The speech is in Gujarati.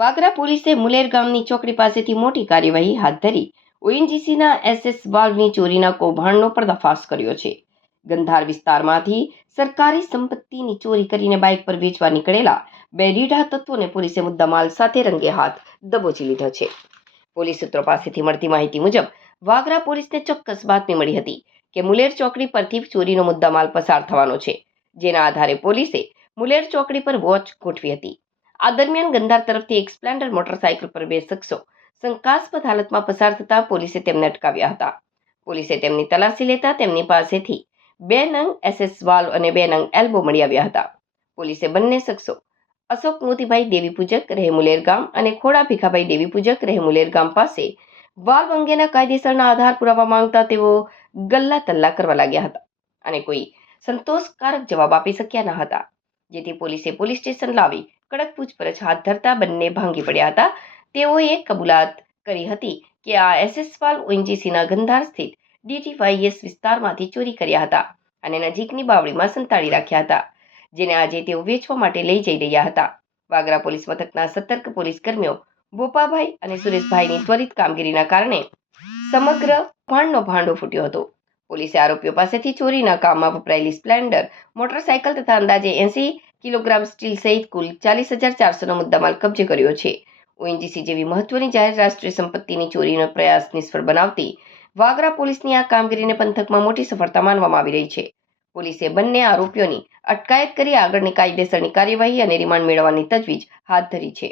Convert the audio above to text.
વાગરા પોલીસે મુલેર ગામની ચોકડી પાસેથી મોટી કાર્યવાહી હાથ ધરી ઓએનજીસીના એસએસ વાલ્વની ચોરીના કૌભાંડનો પર્દાફાશ કર્યો છે. ગંધાર વિસ્તારમાંથી સરકારી સંપત્તિની ચોરી કરીને બાઇક પર વેચવા નીકળેલા બે રીઢા તત્વોને પોલીસે મુદ્દામાલ સાથે રંગે હાથ દબોચી લીધા છે. પોલીસ સૂત્રો પાસેથી મળતી માહિતી મુજબ વાગરા પોલીસને ચોક્કસ બાતમી મળી હતી કે મુલેર ચોકડી પરથી ચોરીનો મુદ્દામાલ પસાર થવાનો છે, જેના આધારે પોલીસે મુલેર ચોકડી પર વોચ ગોઠવી હતી. આ દરમિયાન ગંધાર તરફથી એક સ્પ્લેન્ડર મોટરસાયકલ પર બે શખ્સો શંકાસ્પદ હાલતમાં પસાર થતા પોલીસે તેમને અટકાવ્યા હતા. પોલીસે તેમની તલાશી લેતા તેમની પાસેથી 2 નંગ એસએસ વાલ્વ અને 2 નંગ એલ્બો મળી આવ્યા હતા. પોલીસે બંને શખ્સો અશોક મોતીભાઈ દેવી પૂજક રહે મુલેર ગામ અને ખોડા ભીખાભાઈ દેવી પૂજક રહે મુલેર ગામ પાસે વાલ્વ અંગેના કાયદેસરના આધાર પુરાવા માંગતા તેઓ ગલ્લા તલ્લા કરવા લાગ્યા હતા અને કોઈ સંતોષકારક જવાબ આપી શક્યા ન હતા, જેથી પોલીસે પોલીસ સ્ટેશન લાવી કડક પૂછપરછ હાથ ધરતા બંને ભાંગી પડ્યા હતા. તેઓએ કબૂલાત કરી હતી કે આ એસએસ વાલ્વ ઓએનજીસીના ગંધાર સ્થિત ડીટીવાયએસ વિસ્તારમાંથી ચોરી કર્યા હતા અને નજીકની બાવળીમાં સંતાડી રાખ્યા હતા, જેને આજે તેઓ વેચવા માટે લઈ જઈ રહ્યા હતા. વાગરા પોલીસ મથકના સતર્ક પોલીસ કર્મીઓ બોપાભાઈ અને સુરેશભાઈની ત્વરિત કામગીરીના કારણે સમગ્ર કૌભાંડનો ભાંડો ફૂટ્યો હતો. પોલીસે આરોપીઓ પાસેથી ચોરીના કામમાં વપરાયેલી સ્પ્લેન્ડર મોટરસાયકલ તથા અંદાજે 80 કિલોગ્રામ સ્ટીલ સહિત કુલ 40,400નો મુદ્દામાલ કબજે કર્યો છે. ઓએનજીસી જેવી મહત્વની જાહેર રાષ્ટ્રીય સંપત્તિની ચોરીનો પ્રયાસ નિષ્ફળ બનાવતી વાગરા પોલીસની આ કામગીરીને પંથકમાં મોટી સફળતા માનવામાં આવી રહી છે. પોલીસે બંને આરોપીઓની અટકાયત કરી આગળની કાયદેસરની કાર્યવાહી અને રિમાન્ડ મેળવવાની તજવીજ હાથ ધરી છે.